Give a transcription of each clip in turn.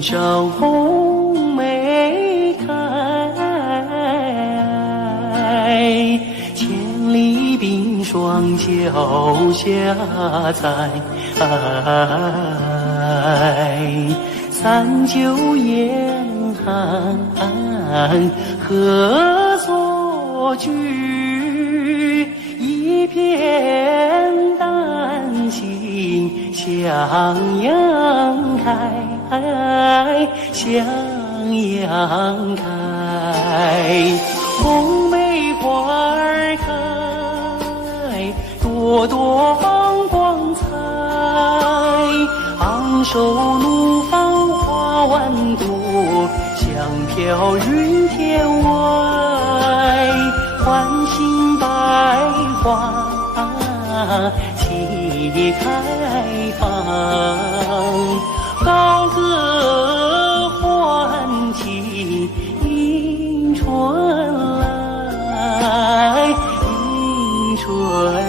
年少红梅开，千里冰霜脚下踩。三九严寒何所居？一片丹心向阳开，向阳开。红梅花儿开，朵朵放光彩。昂首怒放花万朵，香飘云天外。唤醒百花齐开放，高歌欢庆迎春来，迎春来。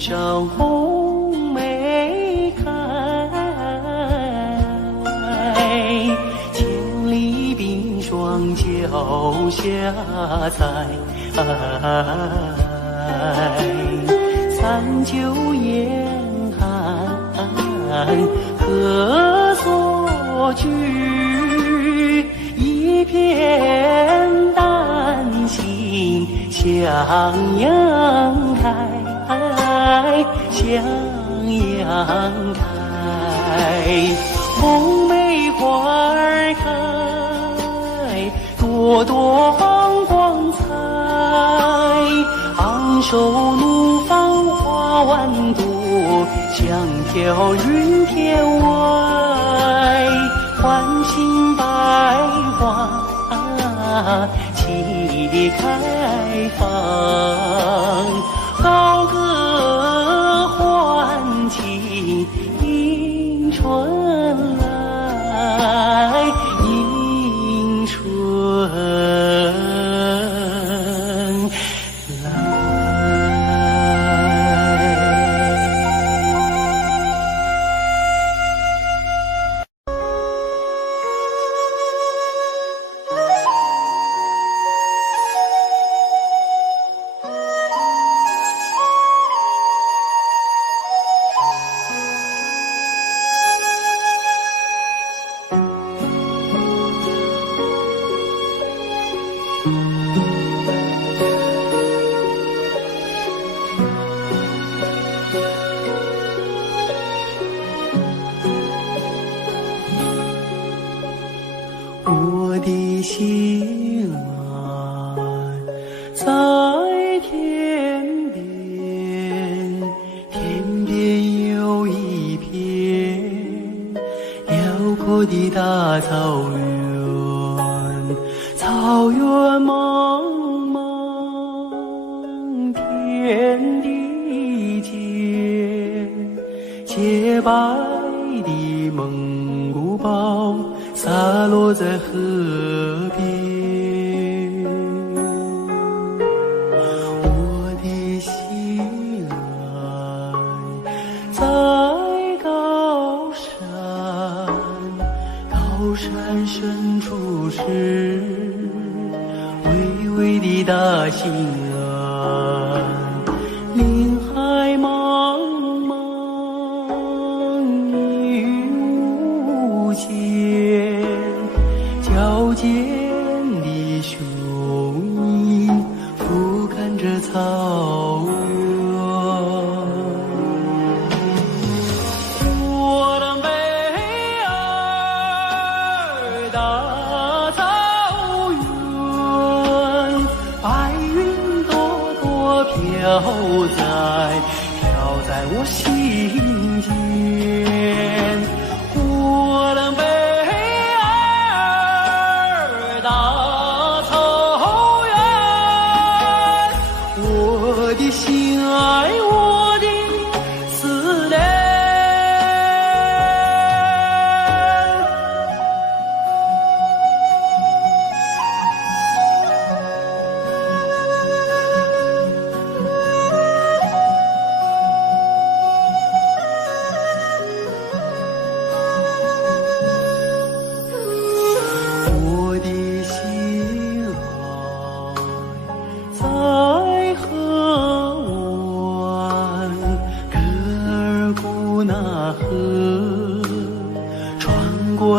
上红梅开，千里冰霜脚下踩。三九严寒何所居？一片丹心向阳开，向阳开。红梅花儿开，朵朵放光彩。昂首怒放花万朵，香飘云天外。唤醒百花齐开放，高歌欢庆迎春来，迎春来。我的心啊，在天边，天边有一片辽阔的大草原，草原茫茫，天地间，洁白的蒙古包洒落在河边，我的心爱在高山，高山深处是巍巍的大兴安，林海茫茫雨无间，矫健的雄鹰在我心间。我的美儿大草原，我的心爱，我的思念。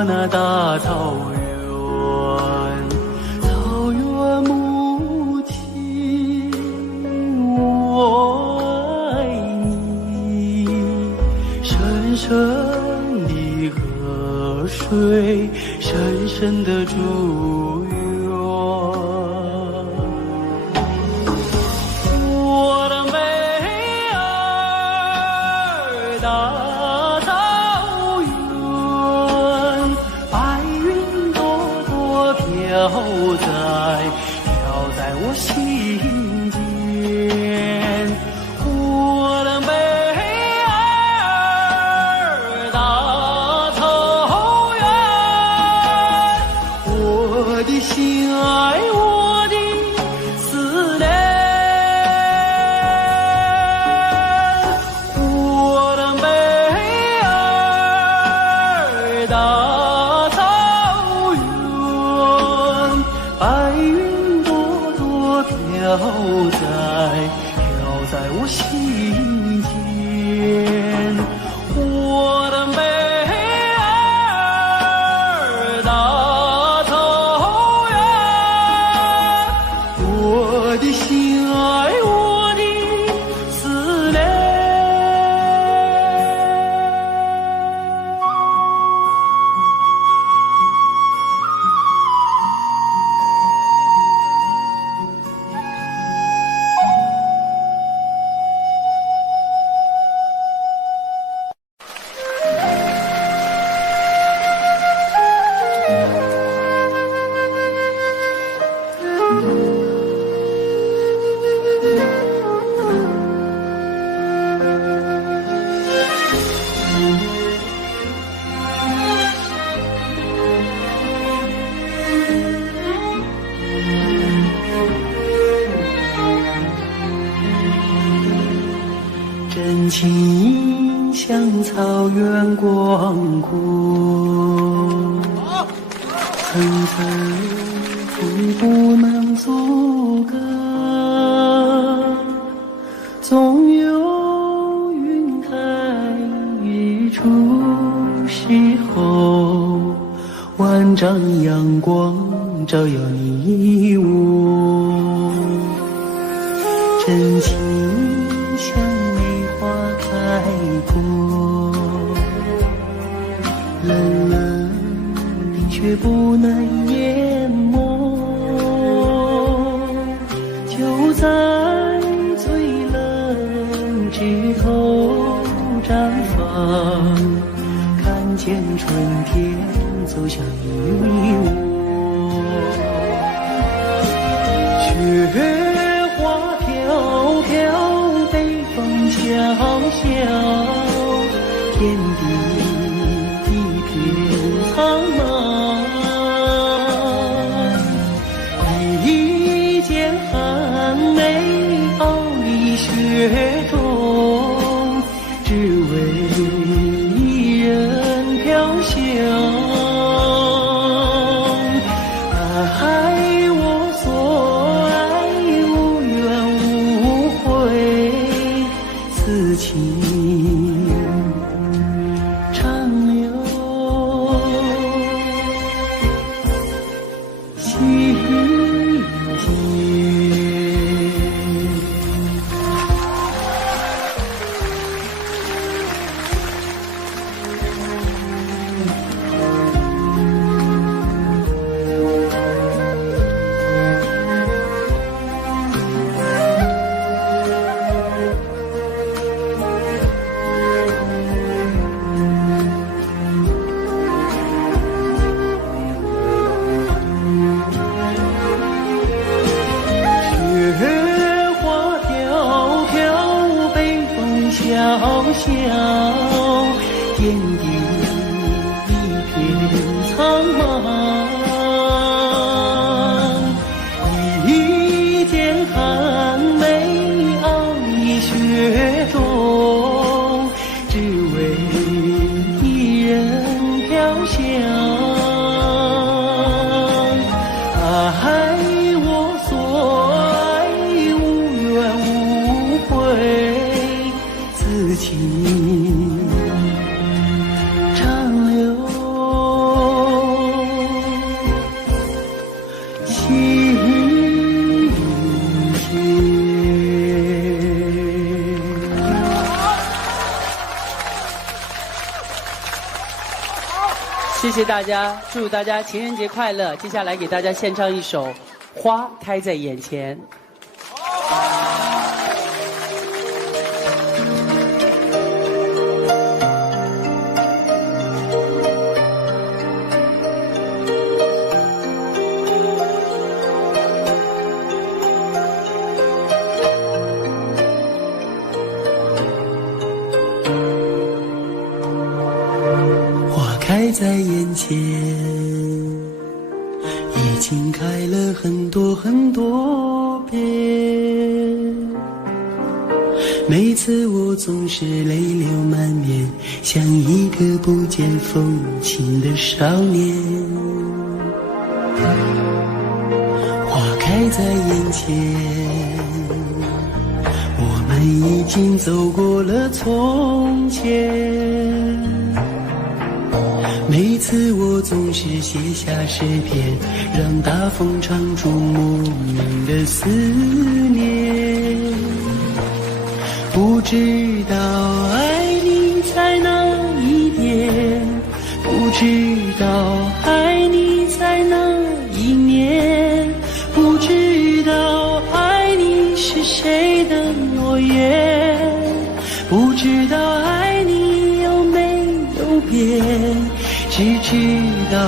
那大草原，草原母亲，我爱你。深深的河水，深深的祝愿。我的美儿大草原，白云朵朵飘在我心间。我的美儿大草原，我的心爱，我的思念。我的美儿大草原，白云朵朵飘在我心间。我的美儿大草原，我的心爱，我的思念。真情像草原广阔，层层风不能阻隔，总有云开日出时候，万丈阳光照耀你我。真情像开过，冷冷的却不能淹没，就在最冷枝头绽放，看见春天走向你我。雪花飘飘，北风萧萧，天地一片苍茫。一剑寒梅傲立雪中，只为一人飘香。爱我所爱，无怨无悔，此情长留心间。小，点点一片苍茫。一剑寒梅傲一雪冬，只为一人飘香。爱我所爱，无怨无悔，此情长留心间。谢谢大家，祝大家情人节快乐！接下来给大家献唱一首《花开在眼前》。开在眼前，已经开了很多很多遍。每次我总是泪流满面，像一个不见风情的少年。花开在眼前，我们已经走过了从前。每次我总是写下诗篇，让大风唱出莫名的思念。不知道爱你在哪一边，不知道爱你在哪一年，不知道爱你是谁的诺言，不知道爱你有没有变。只知道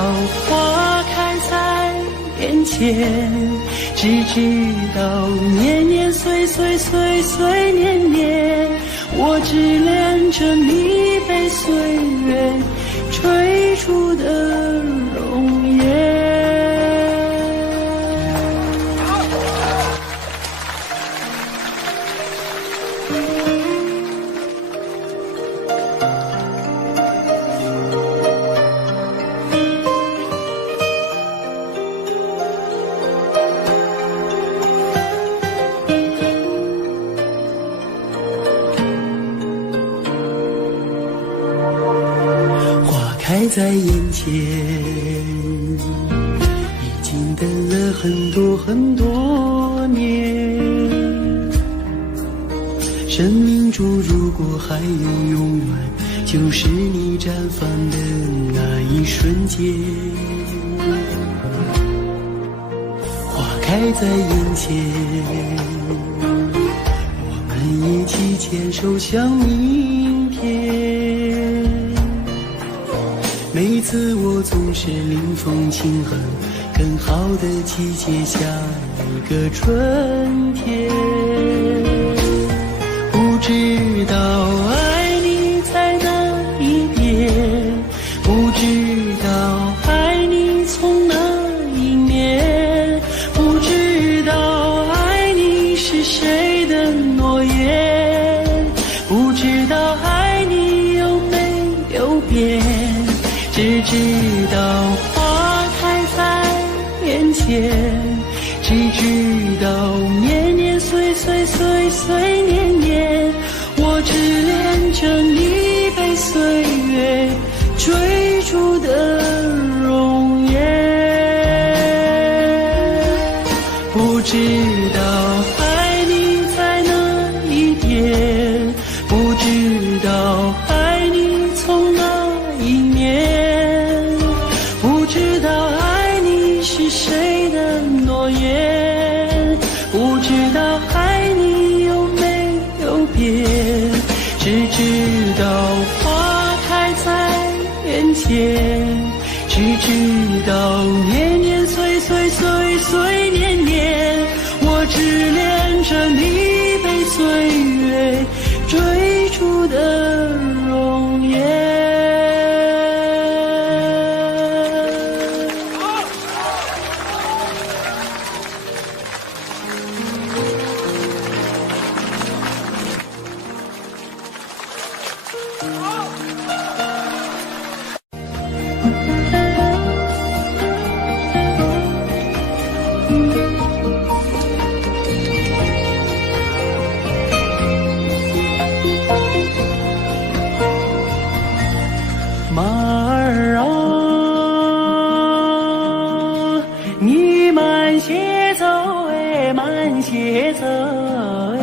花开在眼前，只知道年年岁岁岁岁年年，我只恋着你被岁月追逐的容颜。开在眼前，已经等了很多很多年。生命中如果还有永远，就是你绽放的那一瞬间。花开在眼前，我们一起牵手向明天。每次我总是临风轻哼，更好的季节下一个春天。不知道爱你在哪一边，不知道爱你从哪一年，不知道爱你是谁的诺言，不知道爱你有没有变。只知道花开在眼前，只知道年年岁岁岁岁年年，我只恋着你被岁月追逐的容颜。不知道爱你在哪一边，不知道爱你从哪一年，不知道爱你是谁的诺言，不知道爱你有没有变。只知道花开在眼前，只知道年年岁岁岁岁年年，我只恋着你被岁月追逐的你慢些走哎，慢些走哎，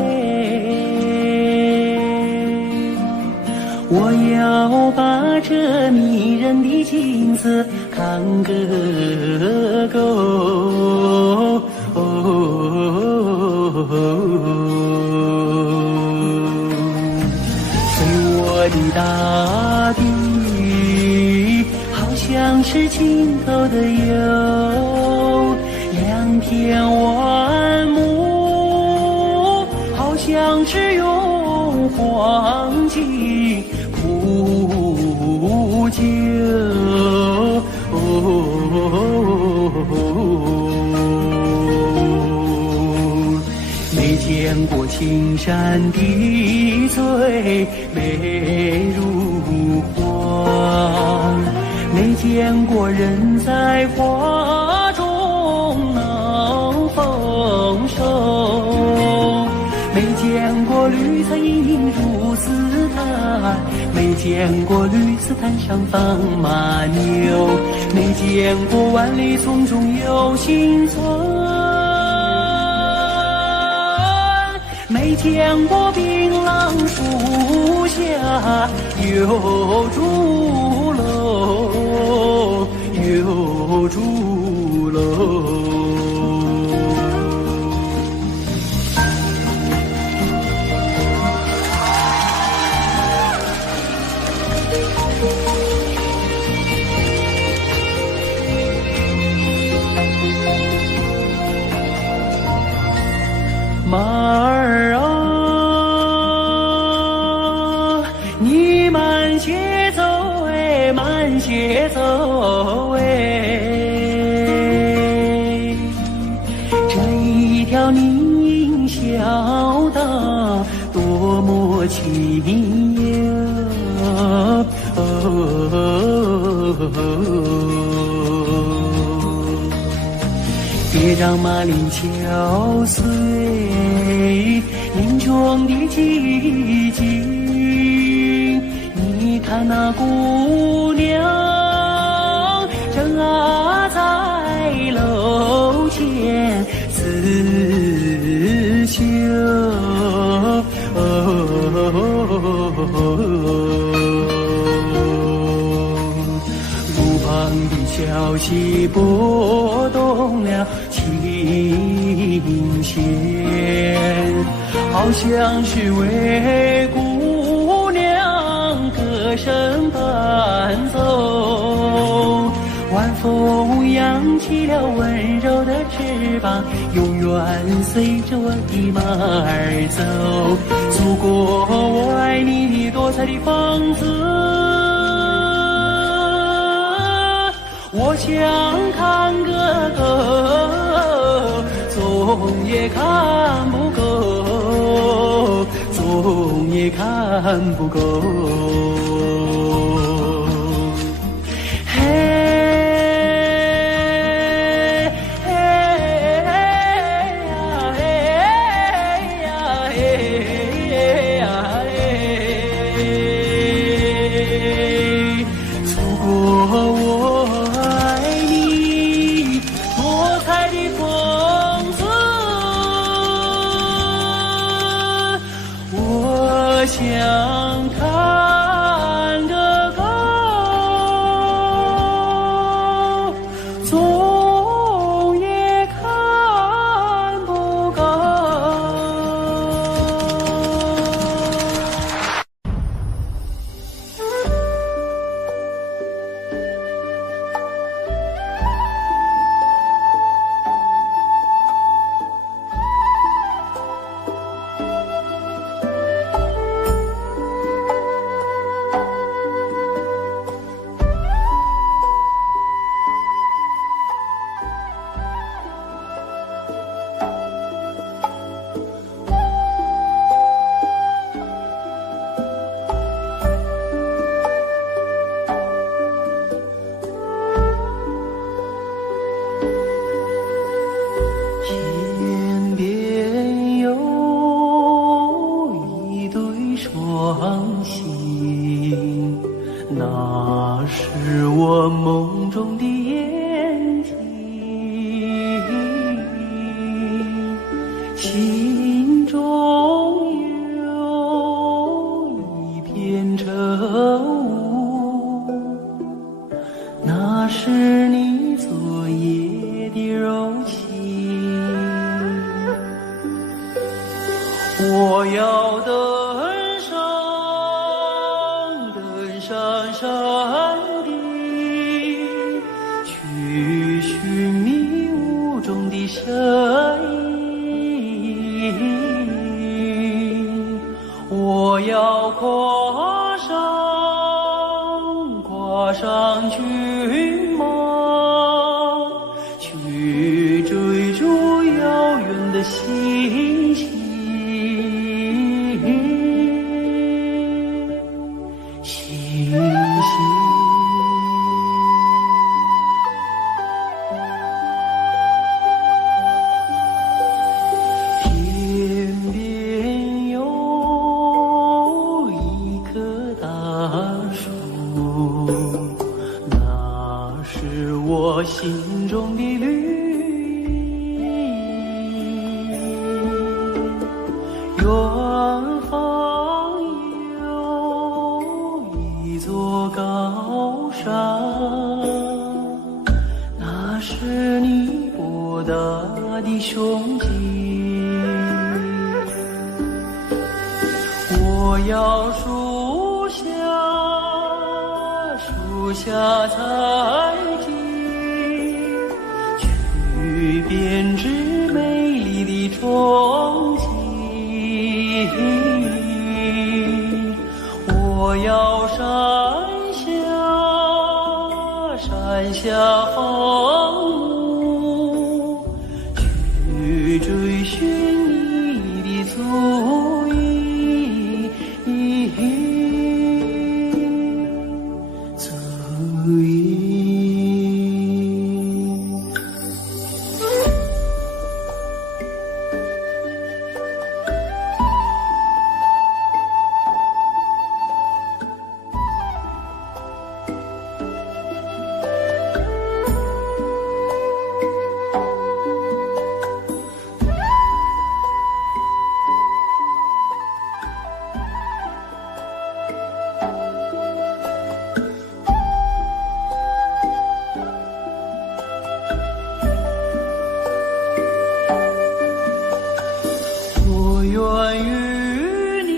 我要把这迷人的景色看个够。随我的大地，好像是尽头的游，两片万亩，好像是用黄金铺就。没见过青山的翠美如画，没见过人在花中能丰收，没见过绿草茵茵如丝毯，没见过绿丝毯上放马牛，没见过万里丛中有新村，没见过槟榔树下有竹楼，有竹楼。马儿啊，你慢些走哎，慢些走哎，这一条泥泞小道多么清幽。别让马铃敲碎林中的寂静，你看那姑娘正在楼前刺绣，路旁的小溪拨动了琴弦，好像是为姑娘歌声伴奏。晚风扬起了温柔的翅膀，永远随着我的马儿走。祖国，我爱你多彩的房子，我想看个够，总也看不够，总也看不够。嘿。想看个够，总也看不够。心中有一片愁，那是你昨夜的柔情。我要登上山顶，去寻迷雾中的身影。我要跨上骏马，去追逐遥远的星星。天边有一棵大树，那是我心中的绿意。远方有一座高山，那是你博大的胸襟。我要树下采集，去编织美丽的憧憬。我要山下放牧，去追寻你的足印。我愿与你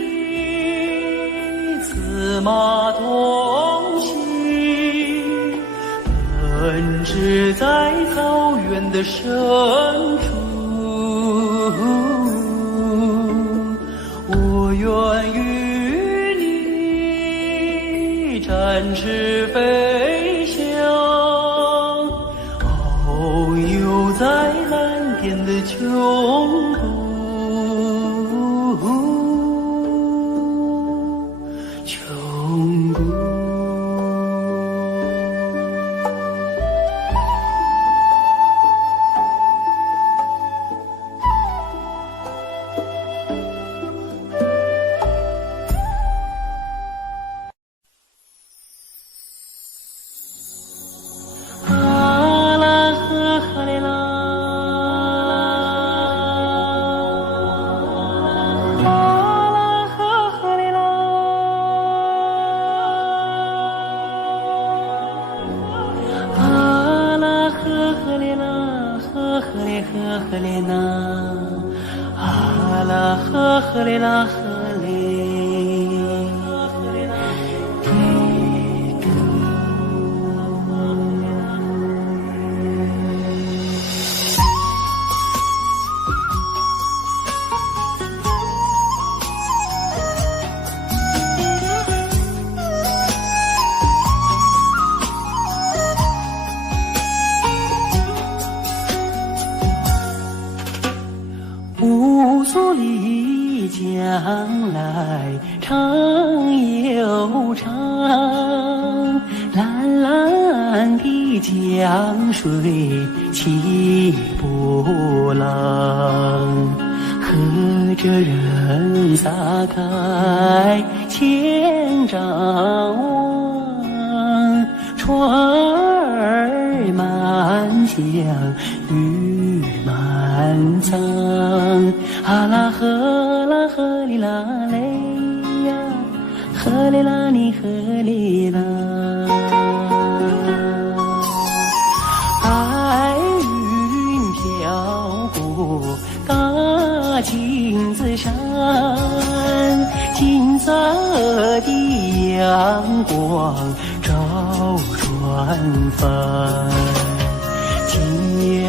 策马同行，奔驰在草原的深处。我愿与你展翅飞翔，遨游在蓝天的穹谷。呵嘞呐，啊啦呵嘞啦呵嘞。雾锁里将来长又长，蓝蓝的江水起波浪，和着人撒开千丈网，船儿满江鱼满仓，啊啦呵哩啦嘞呀，呵哩啦你呵哩啦。白云飘过大金子山，金色的阳光照船帆。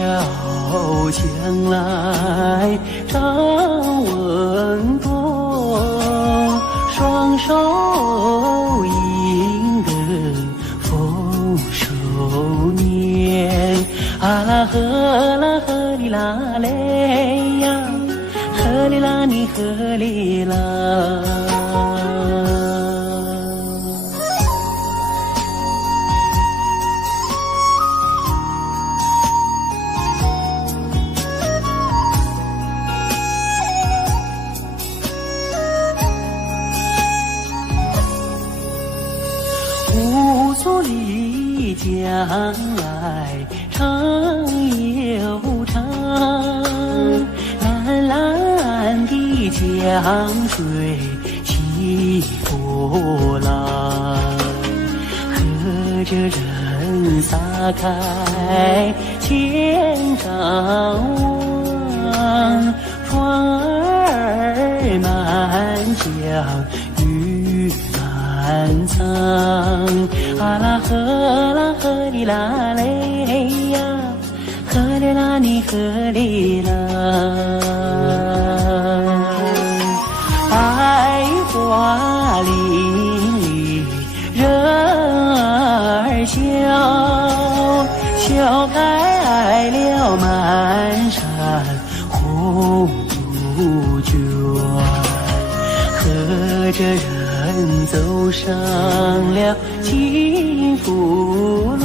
摇将来张文多，双手迎着丰收年。啊啦呵哩啦嘞呀，呵哩啦你呵哩啦。无所里将来长又长，蓝蓝的江水起波浪，和着人撒开千丈网，船儿满江鱼满仓。啊啦呵哩啦嘞呀，呵哩啦你呵哩啦。百花林里人儿笑，笑开了满山红杜鹃，和着人走上了幸福路，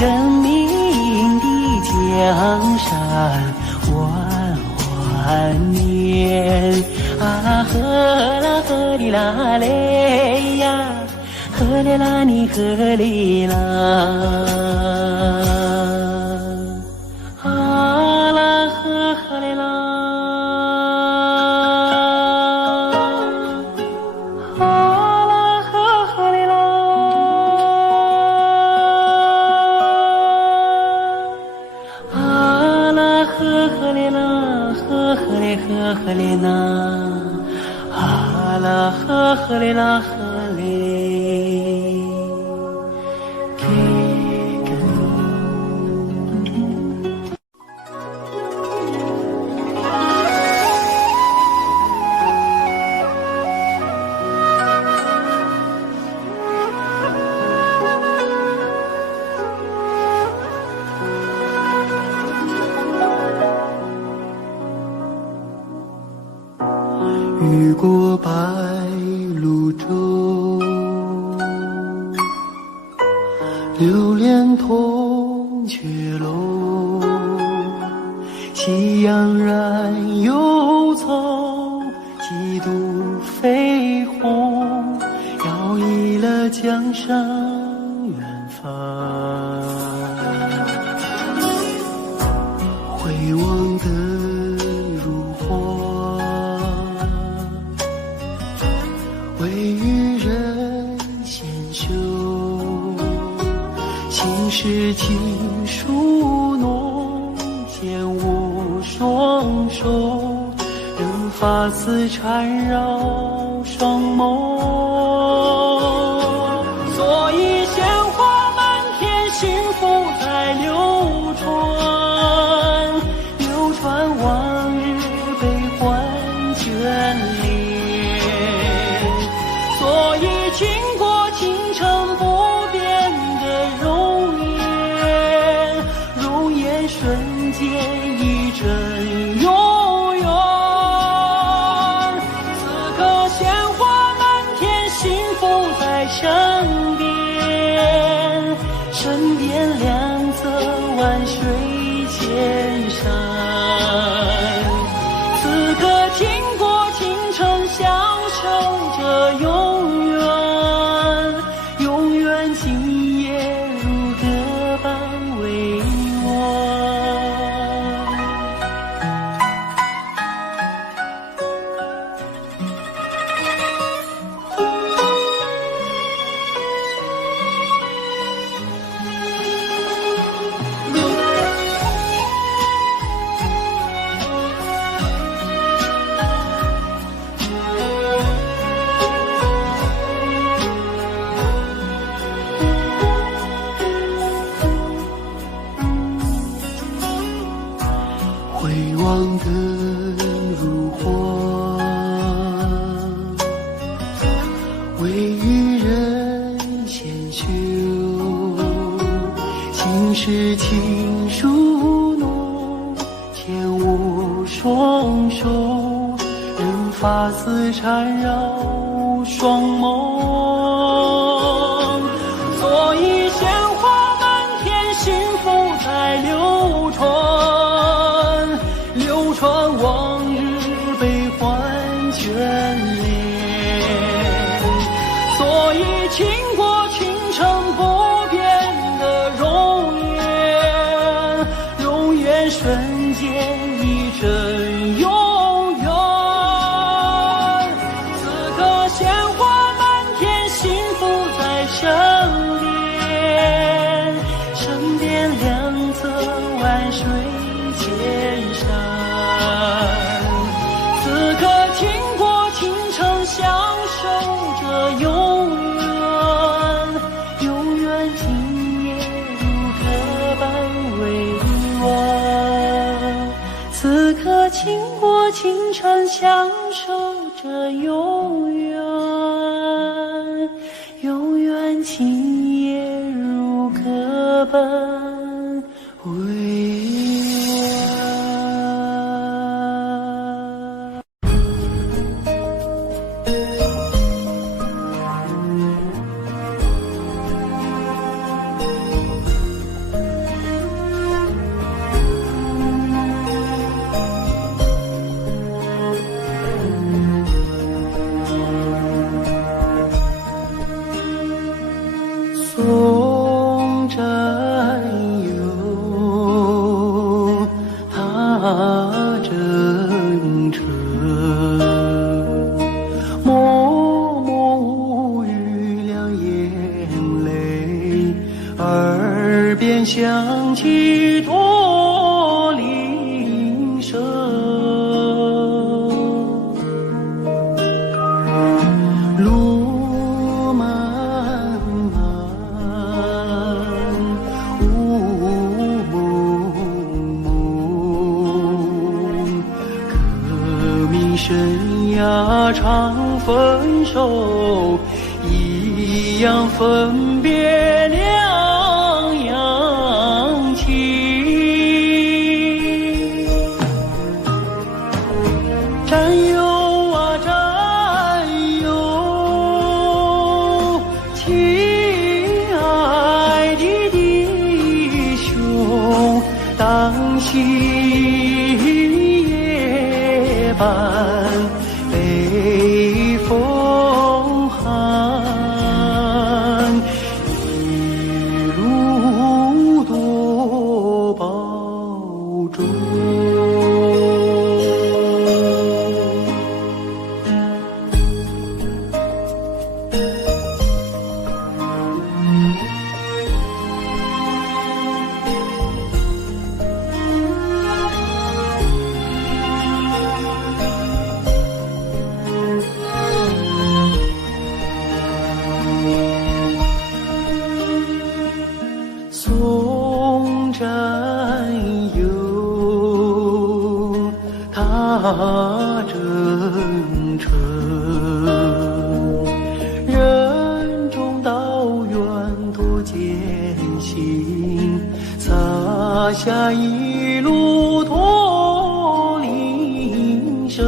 人民的江山万万年。啊呵哩啦嘞呀，呵哩啦你呵哩啦。啊啦呵哩啦。呵哩呐，啊啦呵哩啦呵哩，给个雨过白鹭洲，流连铜雀楼。夕阳染幽草，几度飞鸿，摇曳了江山远方。回望的如花，为渔人纤袖，心事情书浓，牵我双手，任发丝缠绕双眸。所以鲜花满天，幸福在流传，流传往日悲欢眷恋。所以经过倾城不变的容颜，容颜瞬间一阵永远。此刻鲜花满天，幸福在身边，身边两侧万水千山。此刻经过倾城，享受着永远，永远今夜如歌般为我。回望的如花，微雨人闲袖，心事情书浓，牵我双手，任发丝缠绕双眸，所以鲜花满天，幸福在流传，流传往日悲欢眷恋，所以倾国倾城不变的容颜，容颜瞬间一真永远。此刻鲜花满天，幸福在身边，身边两侧万水千山。此刻倾国倾城，享受着永远，永远今夜如歌般委婉。此刻倾国倾城，享受着永远，永远今夜如歌般委婉。松山有他征程，默默无语两眼泪，耳边响起驼铃声，路漫漫雾蒙蒙，革命生涯常分手，一样分别两样情。战友啊战友，亲爱的弟兄，当夕夜半北风寒，一路多保重。松山有他征程，任重道远多艰辛，洒下一路驼铃声。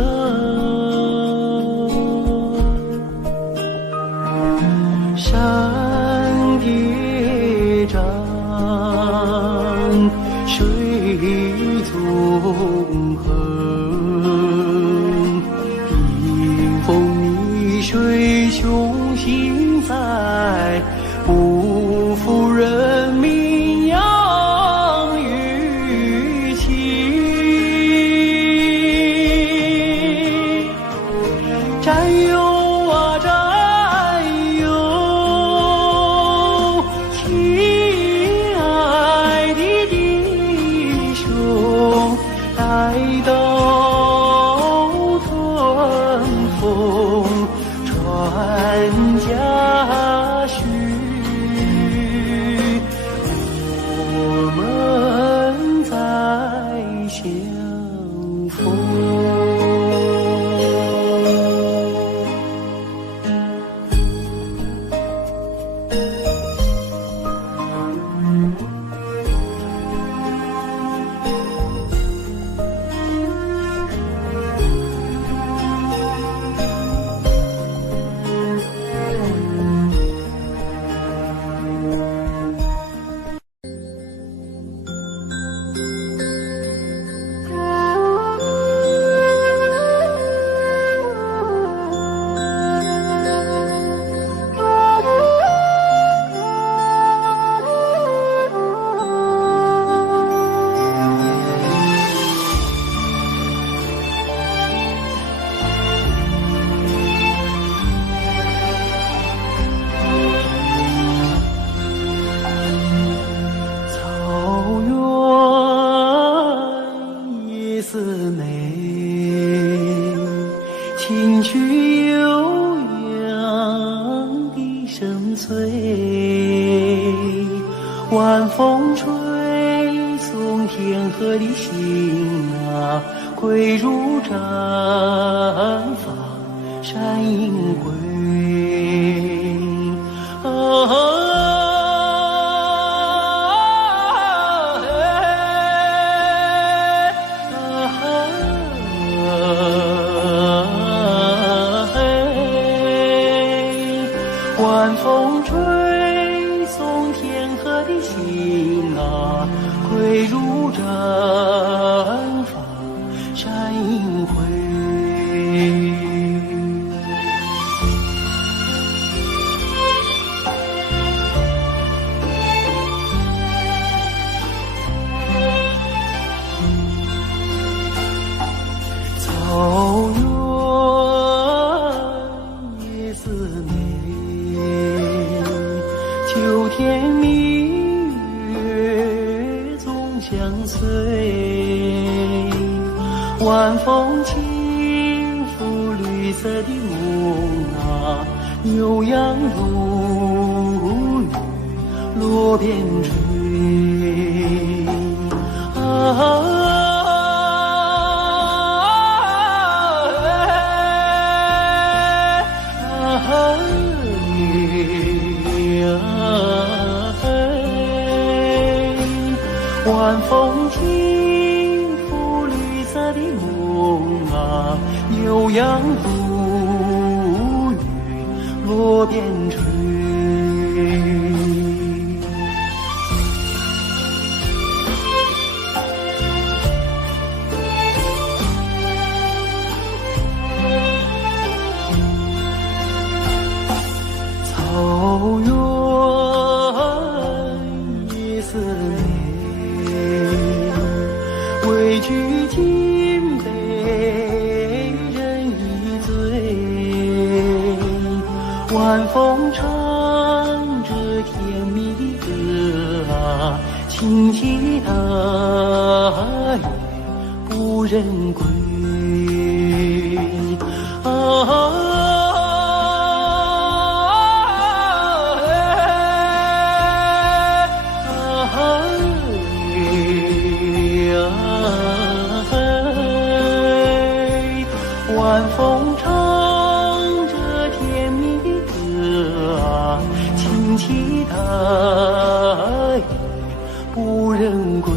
山叠嶂，水纵横，冰封溺水雄心在，不负人民养育情。战友啊战友，亲爱的弟兄，来到去悠扬的声催，晚风吹送天河的星啊，归入毡房山阴归。晚风吹送天河的星啊，归入毡房山阴归。草原夜色美，秋天明月总相随，晚风轻拂绿色的梦啊，悠扬如雨落边吹。晚风轻拂绿色的梦啊，悠扬如雨落边吹。草原夜色美，畏惧今被人一醉，晚风唱着甜蜜的歌啊，轻骑大雁不人归。晚风唱着甜蜜的歌啊，轻骑大雁不人归，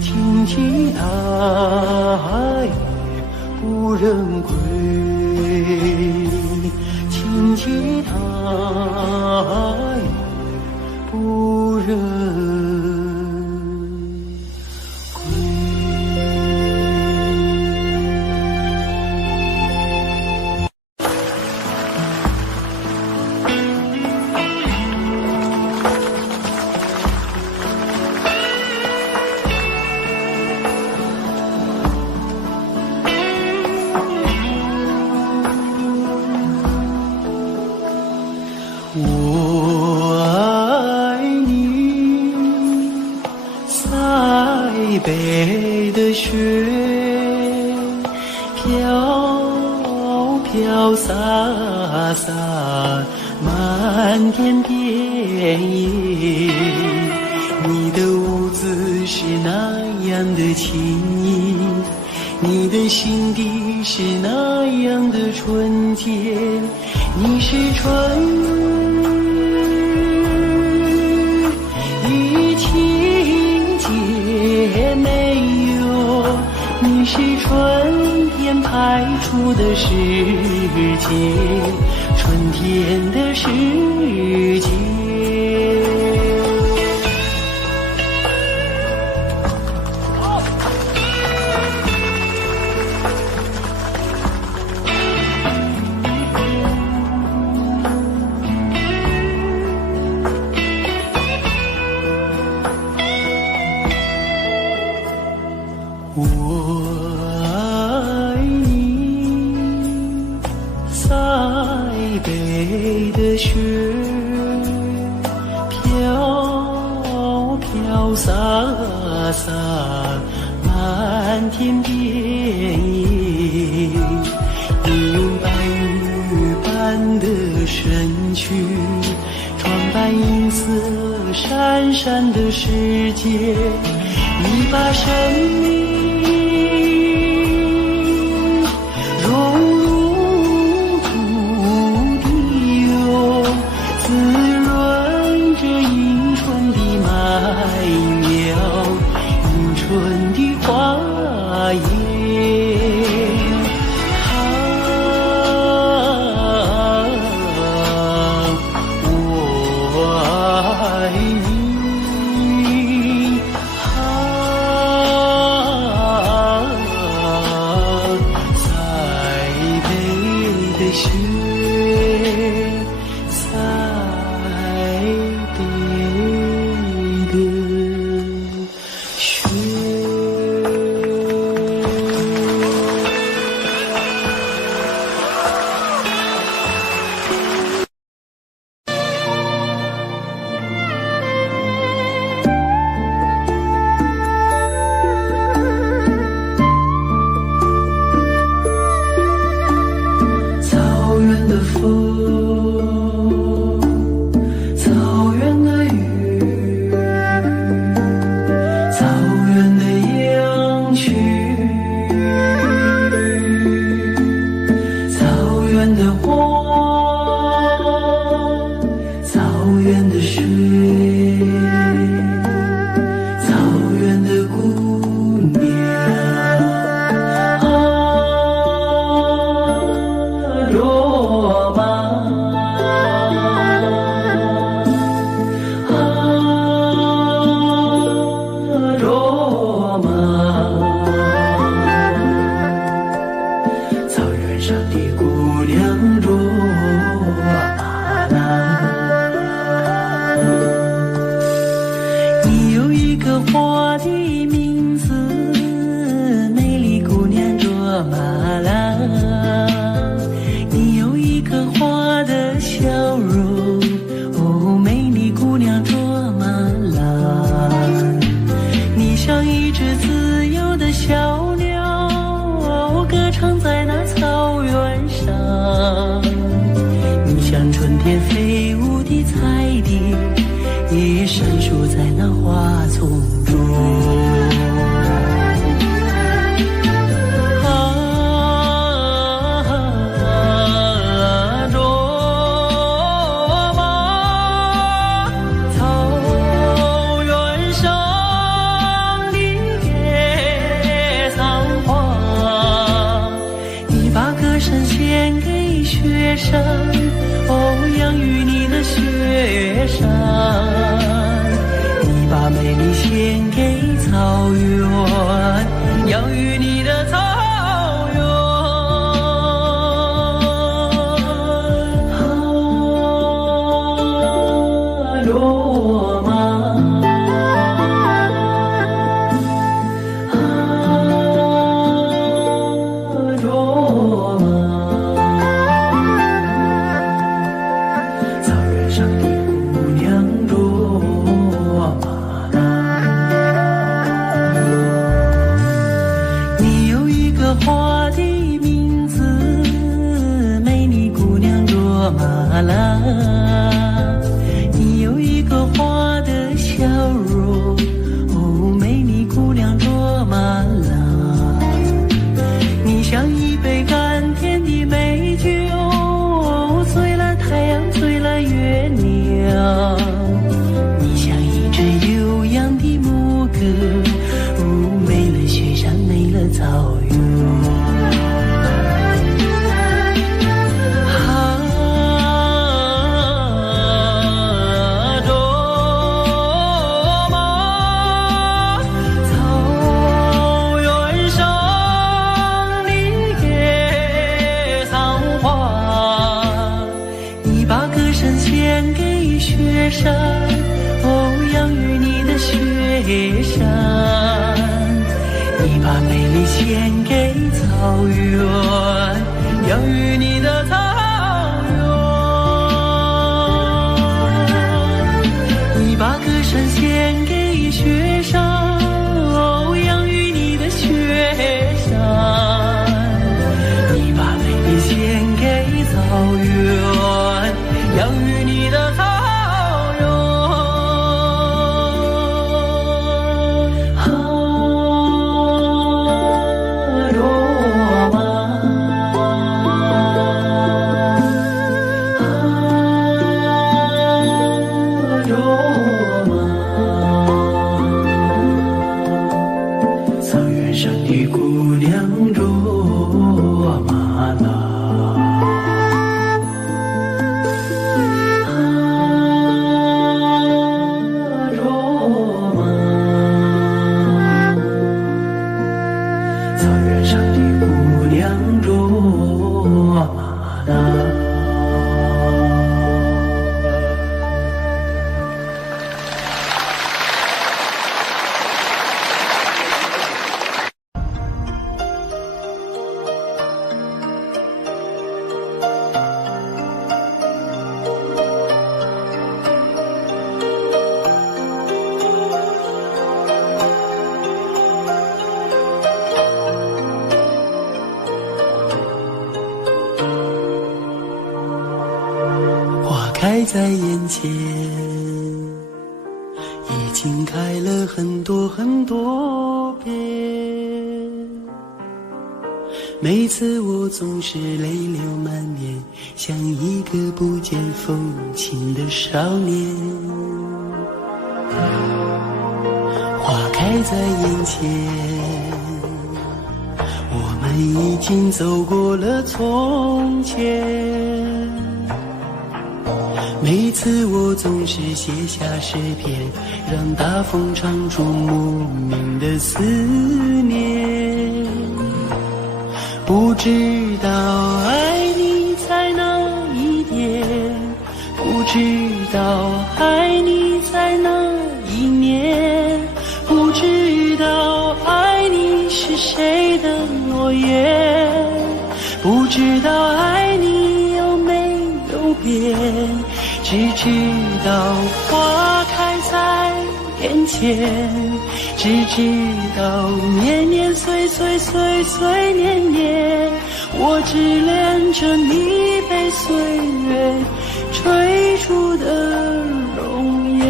轻骑大雁不人归，轻骑大雁不人归。我爱你，塞北的雪，飘飘洒洒，漫天遍野。你的舞姿是那样的轻盈，你的心底是那样的纯洁，你是春你是春天派出的世界，春天的世界。我爱你，塞北的雪，飘飘洒洒，漫天遍野。你用白玉般的身躯，装扮银色闪闪的世界。你把生命融入土地哟，滋润着迎春的麦苗，迎春的花叶。的姑娘卓玛拉。开在眼前，已经开了很多很多遍。每次我总是泪流满面，像一个不见风情的少年。花开在眼前，我们已经走过了从前。每次我总是写下诗篇，让大风唱出莫名的思念。不知道爱你在哪一点，不知道爱你在哪一年，不知道爱你是谁的诺言，不知道爱你有没有变。只知道花开在眼前，只知道年年岁岁岁岁年年，我只恋着你被岁月追逐的容颜。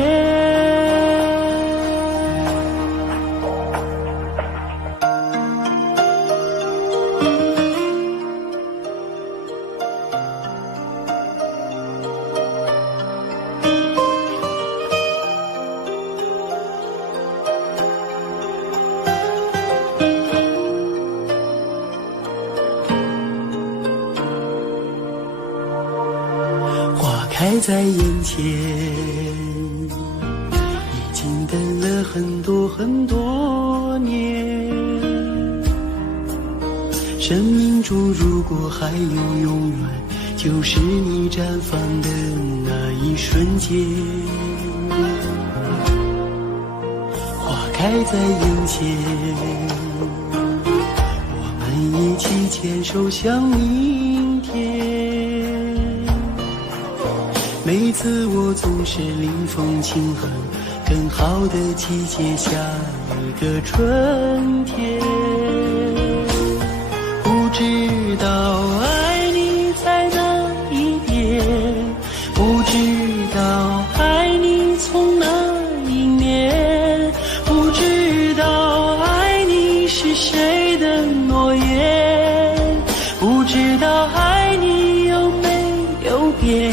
开在眼前，已经等了很多很多年。生命中如果还有永远，就是你绽放的那一瞬间。花开在眼前，我们一起牵手向明天。每次我总是临风轻哼，更好的季节下一个春天。不知道爱你在哪一边，不知道爱你从哪一年，不知道爱你是谁的诺言，不知道爱你有没有变。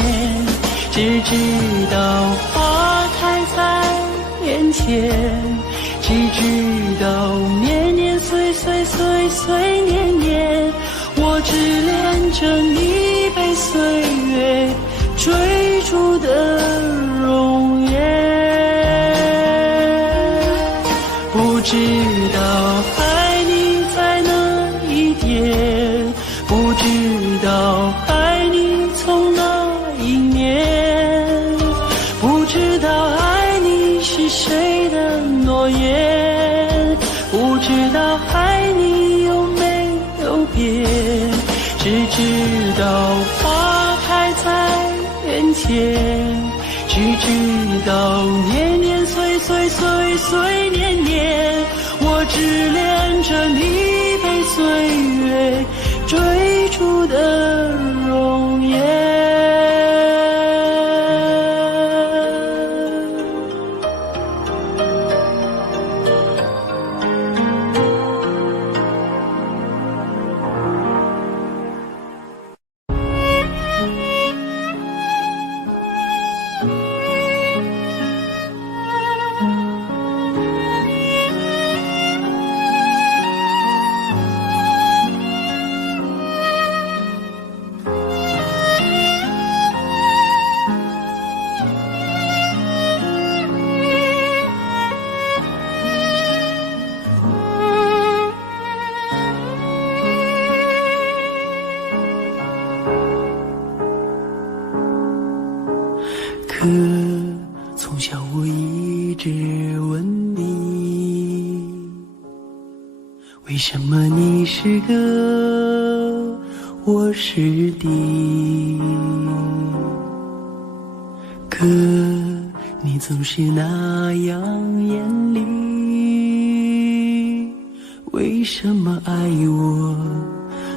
只知道花开在眼前，只知道年年岁岁岁岁年年，我只恋着你被岁月追逐的容颜。不知道爱你在哪一点，不知道爱你从哪一年，不知道爱你是谁的诺言，不知道爱你有没有变。只知道花开在眼前，只知道年年岁岁岁岁年年，我只恋着你被岁月追逐的容颜。为什么你是歌，我是笛？可你总是那样严厉，为什么爱我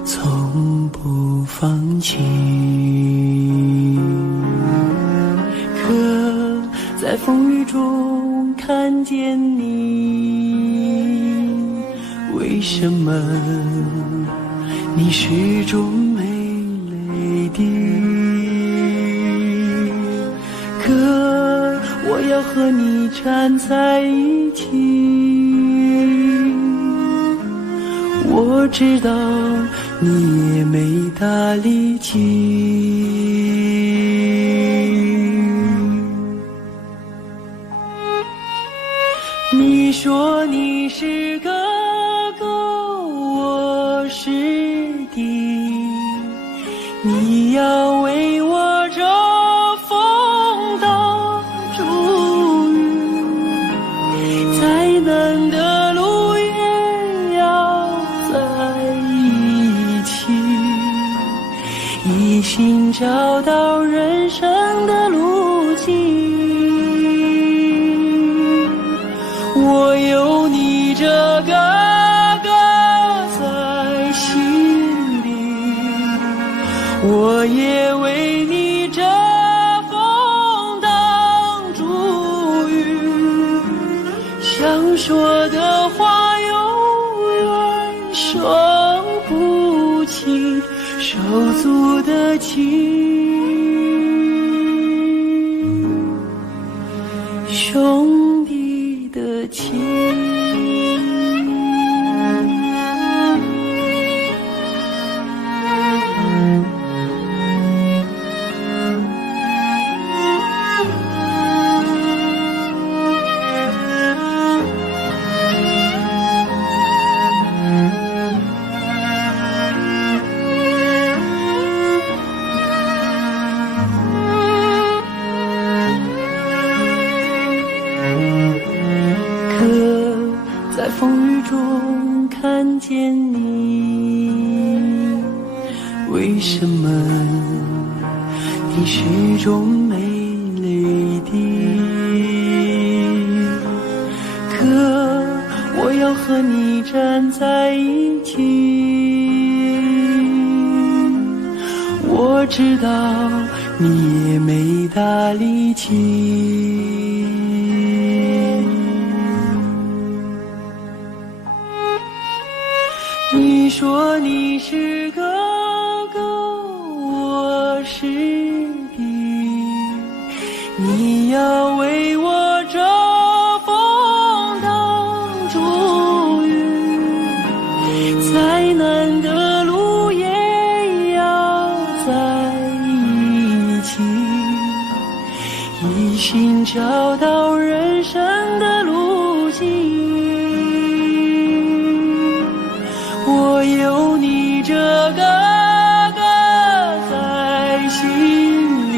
从不放弃？可在风雨中看见你，为什么你始终没泪滴？可我要和你站在一起，我知道你也没大力气。你说你是哥哥，我是弟，你要为我遮风挡雨，再难的路也要在一起，一心找到人生的路径。我有你这个哥在心里，我也为你遮风挡住雨，想说的话永远说不清，手足的情，兄弟的情。在风雨中看见你，为什么你始终没泪滴？可我要和你站在一起，我知道你也没大力气。你说你是哥哥，我是弟，你要为我遮风挡住雨，再难的路也要在一起，一心找到人生的路径。我有你这个哥在心里，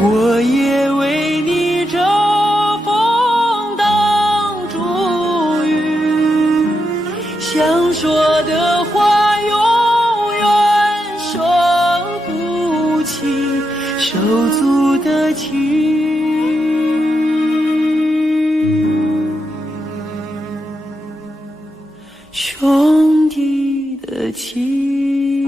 我也为你遮风挡住雨，想说的话永远说不清，手足的情。兄弟的情。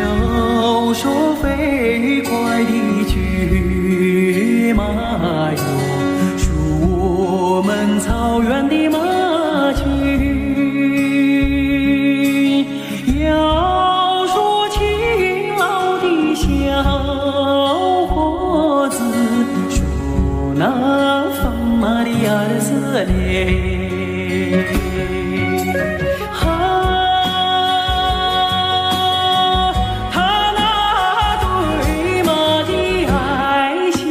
要说飞快的骏马哟，属我们草原的马群；要说勤劳的小伙子，属那放马的儿子嘞。他那对马的爱心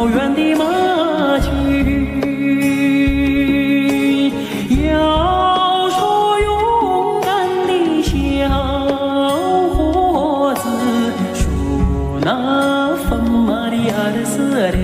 遥远的马群。要说勇敢的小伙子，说那风马的24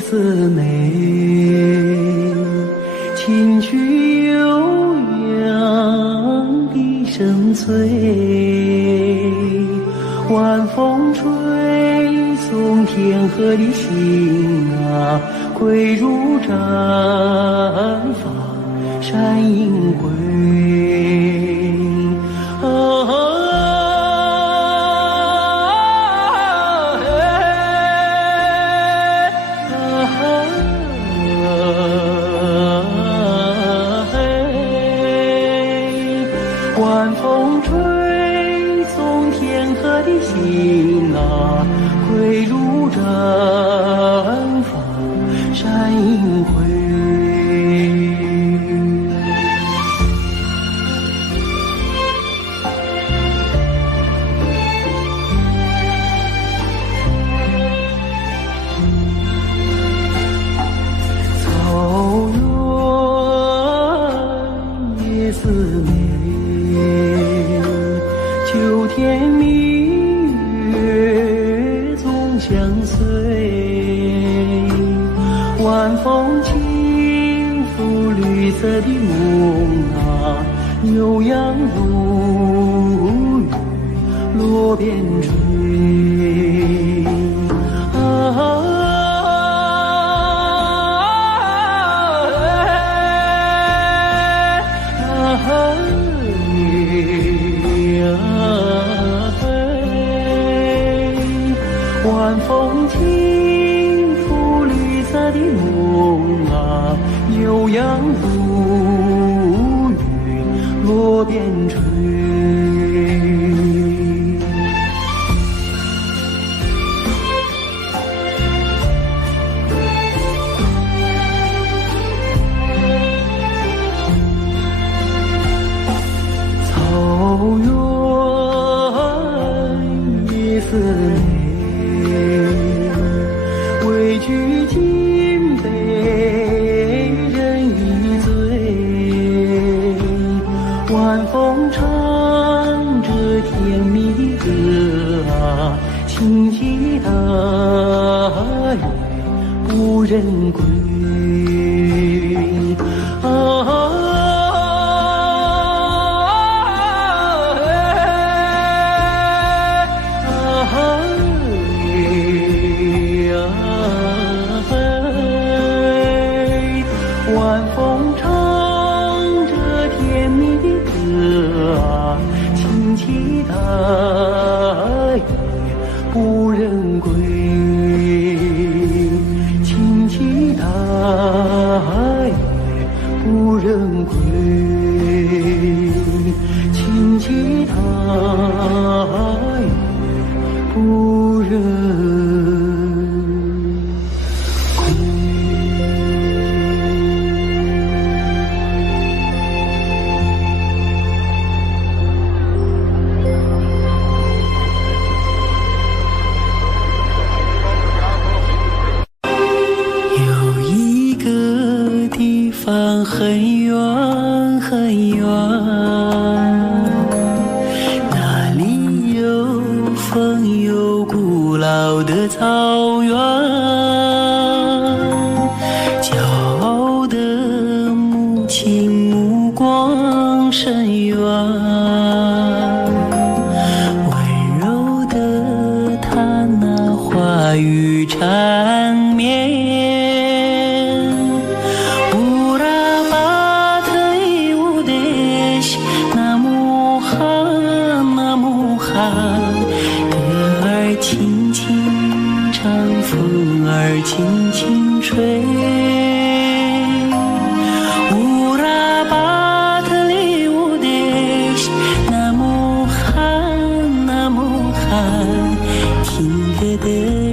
色美，清曲悠扬的声催，晚风吹送天河的星啊，归入毡房山阴归。晚风吹送天河的星啊，归入毡房山阴归。草原夜思美，秋天明月总相随，晚风轻拂绿色的梦啊，牛羊如雨落边追。晚风轻拂绿色的梦啊，牛羊如雨落边追。草原夜思美，委屈尽被人一醉，晚风唱着清溪大月不忍归。晚风唱着甜蜜的歌，轻骑大雁不忍归，轻骑大雁不忍归，轻骑大雁不忍。很远很远，那里有风有古老的草原，骄傲的母亲目光深远，温柔的她那话语缠绵。歌儿轻轻唱，风儿轻轻吹。乌拉巴特里乌德西，那木罕，那木罕，听歌的。